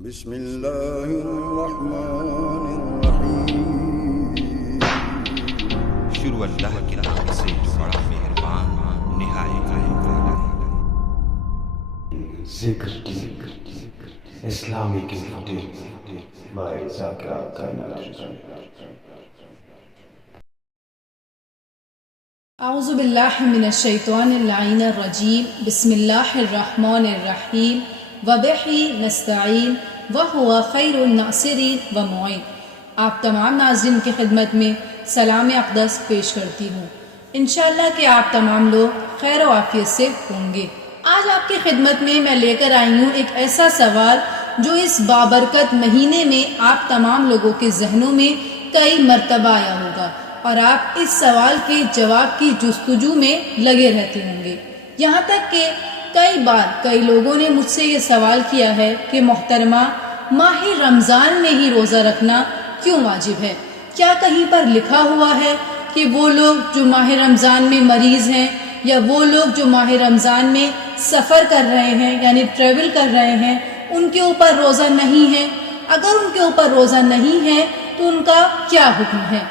بسم اللہ الرحمن الرحیم۔ شروع اللہ کے نام سے جو بڑا مہربان نہایت رحم والا ہے۔ ذکر اسلامی کی فتح بائی ذاکرہ کائنات۔ اعوذ باللہ من الشیطان اللعین الرجیم، بسم اللہ الرحمن الرحیم، وبہ نستعین وہو خیر الناصرین ومعین۔ آپ تمام ناظرین کی خدمت میں سلام اقدس پیش کرتی ہوں۔ انشاءاللہ کہ آپ تمام لوگ خیر و عافیت سے ہوں گے۔ آج آپ کی خدمت میں لے کر آئی ہوں ایک ایسا سوال جو اس بابرکت مہینے میں آپ تمام لوگوں کے ذہنوں میں کئی مرتبہ آیا ہوگا اور آپ اس سوال کے جواب کی جستجو میں لگے رہتے ہوں گے۔ یہاں تک کہ کئی بار کئی لوگوں نے مجھ سے یہ سوال کیا ہے کہ محترمہ، ماہ رمضان میں ہی روزہ رکھنا کیوں واجب ہے؟ کیا کہیں پر لکھا ہوا ہے کہ وہ لوگ جو ماہ رمضان میں مریض ہیں یا وہ لوگ جو ماہ رمضان میں سفر کر رہے ہیں یعنی ٹریول کر رہے ہیں ان کے اوپر روزہ نہیں ہے؟ اگر ان کے اوپر روزہ نہیں ہے تو ان کا کیا حکم ہے؟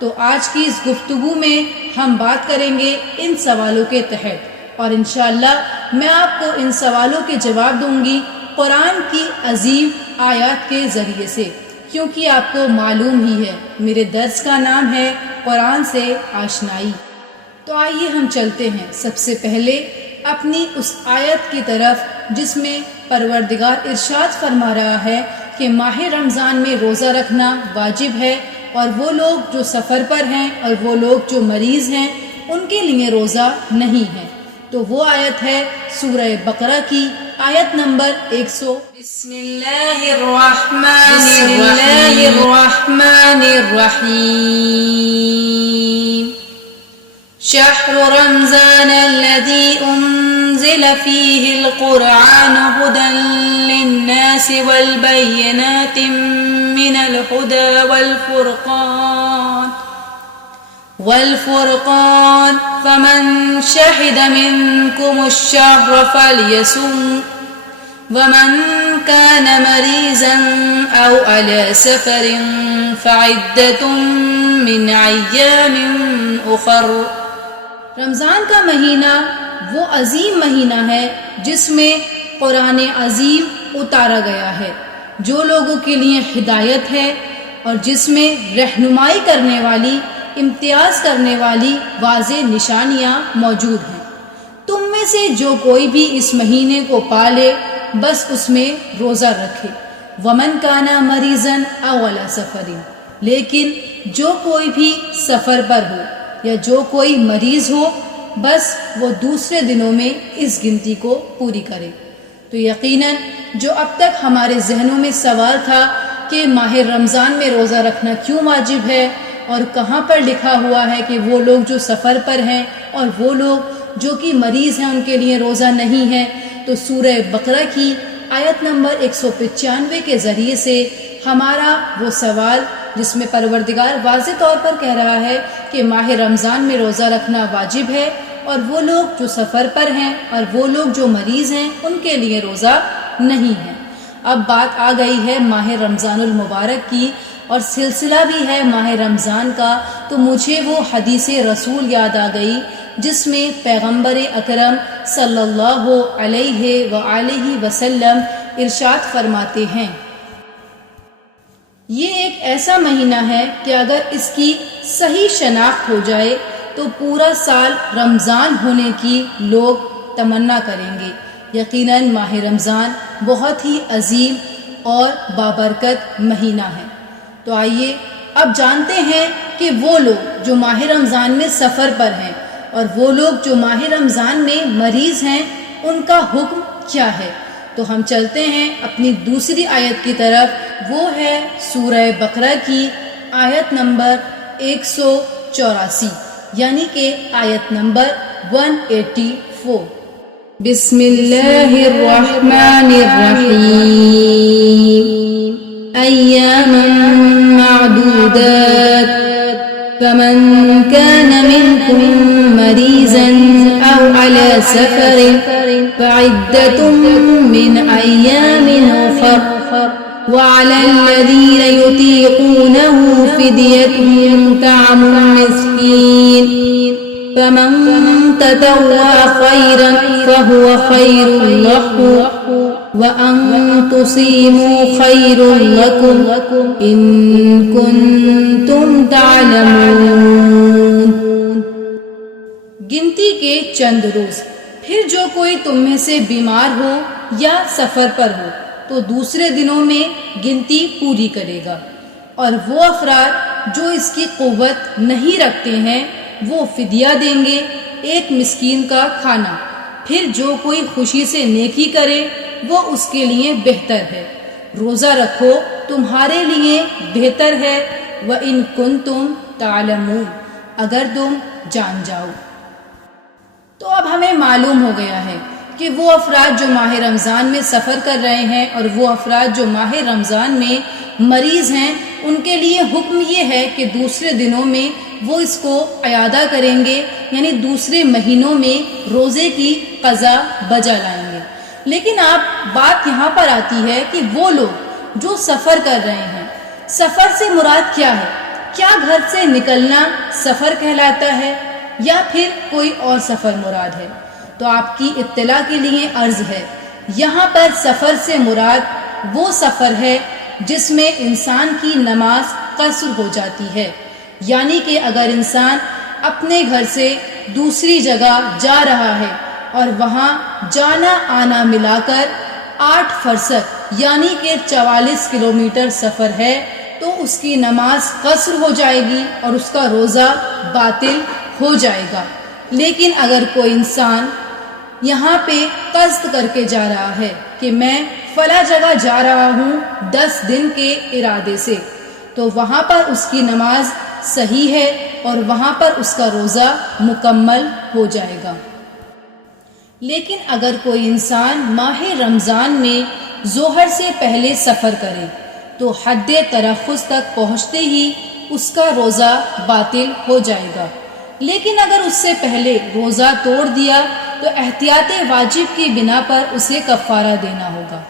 تو آج کی اس گفتگو میں ہم بات کریں گے ان سوالوں کے تحت، اور انشاءاللہ میں آپ کو ان سوالوں کے جواب دوں گی قرآن کی عظیم آیات کے ذریعے سے، کیونکہ آپ کو معلوم ہی ہے میرے درس کا نام ہے قرآن سے آشنائی۔ تو آئیے ہم چلتے ہیں سب سے پہلے اپنی اس آیت کی طرف جس میں پروردگار ارشاد فرما رہا ہے کہ ماہ رمضان میں روزہ رکھنا واجب ہے، اور وہ لوگ جو سفر پر ہیں اور وہ لوگ جو مریض ہیں ان کے لیے روزہ نہیں ہے۔ تو وہ آیت ہے سورہ بقرہ کی آیت نمبر 100۔ بسم اللہ الرحمن الرحیم۔ شہر رمضان الذی انزل فیہ القرآن ھدی للناس والبینات من الہدی والفرقان فمن شہد منکم الشہر فلیصم ومن کان مریضا او علی سفر فعدۃ من ایام اخر۔ رمضان کا مہینہ وہ عظیم مہینہ ہے جس میں قرآن عظیم اتارا گیا ہے، جو لوگوں کے لیے ہدایت ہے اور جس میں رہنمائی کرنے والی، امتیاز کرنے والی واضح نشانیاں موجود ہیں۔ تم میں سے جو کوئی بھی اس مہینے کو پالے بس اس میں روزہ رکھے۔ ومن کانا مریضاً او علی سفر، لیکن جو کوئی بھی سفر پر ہو یا جو کوئی مریض ہو بس وہ دوسرے دنوں میں اس گنتی کو پوری کرے۔ تو یقیناً جو اب تک ہمارے ذہنوں میں سوال تھا کہ ماہ رمضان میں روزہ رکھنا کیوں واجب ہے اور کہاں پر لکھا ہوا ہے کہ وہ لوگ جو سفر پر ہیں اور وہ لوگ جو کہ مریض ہیں ان کے لیے روزہ نہیں ہے، تو سورہ بقرہ کی آیت نمبر 195 کے ذریعے سے ہمارا وہ سوال جس میں پروردگار واضح طور پر کہہ رہا ہے کہ ماہ رمضان میں روزہ رکھنا واجب ہے اور وہ لوگ جو سفر پر ہیں اور وہ لوگ جو مریض ہیں ان کے لیے روزہ نہیں ہے۔ اب بات آ گئی ہے ماہ رمضان المبارک کی، اور سلسلہ بھی ہے ماہ رمضان کا، تو مجھے وہ حدیث رسول یاد آ گئی جس میں پیغمبر اکرم صلی اللہ علیہ وآلہ وسلم ارشاد فرماتے ہیں، یہ ایک ایسا مہینہ ہے کہ اگر اس کی صحیح شناخت ہو جائے تو پورا سال رمضان ہونے کی لوگ تمنا کریں گے۔ یقیناً ماہ رمضان بہت ہی عظیم اور بابرکت مہینہ ہے۔ تو آئیے اب جانتے ہیں کہ وہ لوگ جو ماہ رمضان میں سفر پر ہیں اور وہ لوگ جو ماہ رمضان میں مریض ہیں ان کا حکم کیا ہے۔ تو ہم چلتے ہیں اپنی دوسری آیت کی طرف، وہ ہے سورہ بقرہ کی آیت نمبر 184 یعنی کہ آیت نمبر 184۔ بسم اللہ الرحمن الرحیم۔ ایاما معدودات فمن كان منكم مريضا أو على سفر فعدة من أيام أخر آخر وعلى الذين يطيقونه فدية طعام مسكين فمن تطوع خيرا فهو خير له وأن تصيموا خير لكم إن كنتم تعلمون۔ گنتی کے چند روز۔ پھر جو کوئی تم میں سے بیمار ہو یا سفر پر ہو تو دوسرے دنوں میں گنتی پوری کرے گا، اور وہ افراد جو اس کی قوت نہیں رکھتے ہیں وہ فدیہ دیں گے، 1 مسکین کا کھانا۔ پھر جو کوئی خوشی سے نیکی کرے وہ اس کے لیے بہتر ہے۔ روزہ رکھو تمہارے لیے بہتر ہے، وَإِن كُنتُمْ تَعْلَمُونَ، اگر تم جان جاؤ۔ تو اب ہمیں معلوم ہو گیا ہے کہ وہ افراد جو ماہ رمضان میں سفر کر رہے ہیں اور وہ افراد جو ماہ رمضان میں مریض ہیں، ان کے لیے حکم یہ ہے کہ دوسرے دنوں میں وہ اس کو عیادہ کریں گے، یعنی دوسرے مہینوں میں روزے کی قضا بجا لائیں گے۔ لیکن اب بات یہاں پر آتی ہے کہ وہ لوگ جو سفر کر رہے ہیں، سفر سے مراد کیا ہے؟ کیا گھر سے نکلنا سفر کہلاتا ہے یا پھر کوئی اور سفر مراد ہے؟ تو آپ کی اطلاع کے لیے عرض ہے، یہاں پر سفر سے مراد وہ سفر ہے جس میں انسان کی نماز قصر ہو جاتی ہے، یعنی کہ اگر انسان اپنے گھر سے دوسری جگہ جا رہا ہے اور وہاں جانا آنا ملا کر 8 فرسخ یعنی کہ 44 کلومیٹر سفر ہے تو اس کی نماز قصر ہو جائے گی اور اس کا روزہ باطل ہو جائے گا۔ لیکن اگر کوئی انسان یہاں پہ قصد کر کے جا رہا ہے کہ میں فلاں جگہ جا رہا ہوں 10 دن کے ارادے سے، تو وہاں پر اس کی نماز صحیح ہے اور وہاں پر اس کا روزہ مکمل ہو جائے گا۔ لیکن اگر کوئی انسان ماہ رمضان میں ظہر سے پہلے سفر کرے تو حد ترخص تک پہنچتے ہی اس کا روزہ باطل ہو جائے گا۔ لیکن اگر اس سے پہلے روزہ توڑ دیا تو احتیاط واجب کی بنا پر اسے کفارہ دینا ہوگا۔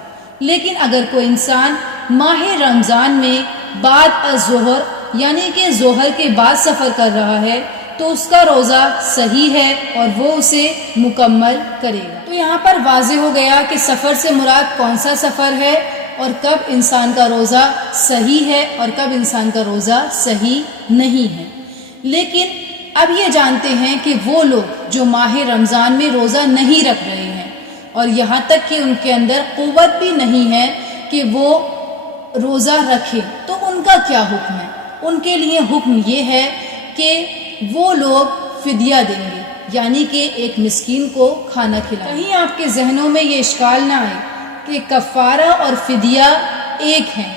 لیکن اگر کوئی انسان ماہ رمضان میں بعد الظہر یعنی کہ ظہر کے بعد سفر کر رہا ہے تو اس کا روزہ صحیح ہے اور وہ اسے مکمل کرے گا۔ تو یہاں پر واضح ہو گیا کہ سفر سے مراد کون سا سفر ہے اور کب انسان کا روزہ صحیح ہے اور کب انسان کا روزہ صحیح نہیں ہے۔ لیکن اب یہ جانتے ہیں کہ وہ لوگ جو ماہ رمضان میں روزہ نہیں رکھ رہے ہیں اور یہاں تک کہ ان کے اندر قوت بھی نہیں ہے کہ وہ روزہ رکھے، تو ان کا کیا حکم ہے؟ ان کے لیے حکم یہ ہے کہ وہ لوگ فدیہ دیں گے، یعنی کہ 1 مسکین کو کھانا کھلائیں۔ کہیں آپ کے ذہنوں میں یہ اشکال نہ آئے کہ کفارہ اور فدیہ ایک ہیں،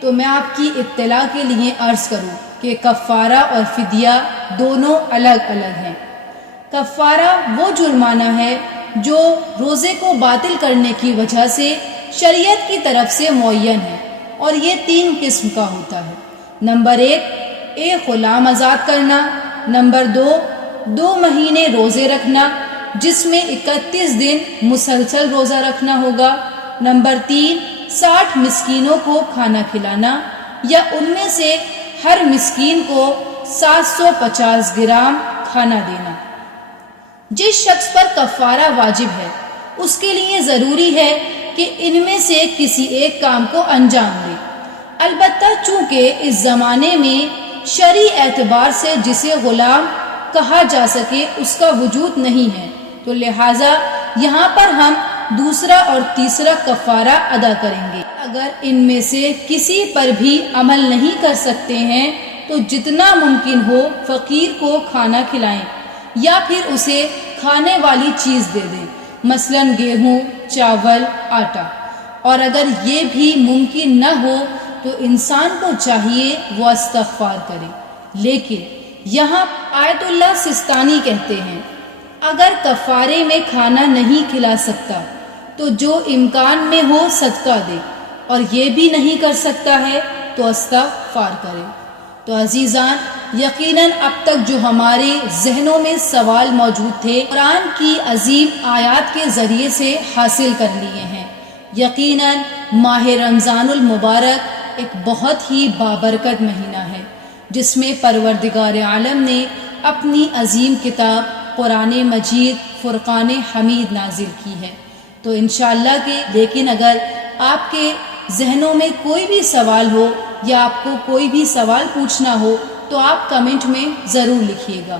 تو میں آپ کی اطلاع کے لیے عرض کروں کہ کفارہ اور فدیہ دونوں الگ الگ ہیں۔ کفارہ وہ جرمانہ ہے جو روزے کو باطل کرنے کی وجہ سے شریعت کی طرف سے معین ہے، اور یہ 3 قسم کا ہوتا ہے۔ نمبر 1 ایک غلام آزاد کرنا، نمبر 2 مہینے روزے رکھنا جس میں 31 دن مسلسل روزہ رکھنا ہوگا، نمبر 3 60 مسکینوں کو کھانا کھلانا یا ان میں سے ہر مسکین کو 750 گرام کھانا دینا۔ جس شخص پر کفارہ واجب ہے اس کے لیے ضروری ہے کہ ان میں سے کسی ایک کام کو انجام دے، البتہ چونکہ اس زمانے میں شرعی اعتبار سے جسے غلام کہا جا سکے اس کا وجود نہیں ہے، تو لہٰذا یہاں پر ہم دوسرا اور تیسرا کفارہ ادا کریں گے۔ اگر ان میں سے کسی پر بھی عمل نہیں کر سکتے ہیں تو جتنا ممکن ہو فقیر کو کھانا کھلائیں یا پھر اسے کھانے والی چیز دے دیں، مثلاً گیہوں، چاول، آٹا۔ اور اگر یہ بھی ممکن نہ ہو تو انسان کو چاہیے وہ استغفار کرے۔ لیکن یہاں آیت اللہ سستانی کہتے ہیں اگر کفارے میں کھانا نہیں کھلا سکتا تو جو امکان میں ہو صدقہ دے، اور یہ بھی نہیں کر سکتا ہے تو استغفار کرے۔ تو عزیزان، یقیناً اب تک جو ہمارے ذہنوں میں سوال موجود تھے قرآن کی عظیم آیات کے ذریعے سے حاصل کر لیے ہیں، یقیناً ماہ رمضان المبارک ایک بہت ہی بابرکت مہینہ ہے جس میں پروردگار عالم نے اپنی عظیم کتاب قرآن مجید فرقان حمید نازل کی ہے. تو انشاءاللہ کہ لیکن اگر آپ کے ذہنوں میں کوئی بھی سوال ہو یا آپ کو کوئی بھی سوال پوچھنا ہو تو آپ کمنٹ میں ضرور لکھیے گا.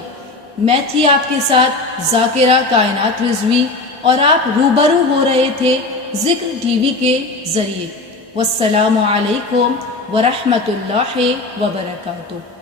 میں تھی آپ کے ساتھ ذاکرہ کائنات رضوی اور آپ روبرو ہو رہے تھے ذکر ٹی وی کے ذریعے. والسلام علیکم ورحمۃ اللہ وبرکاتہ.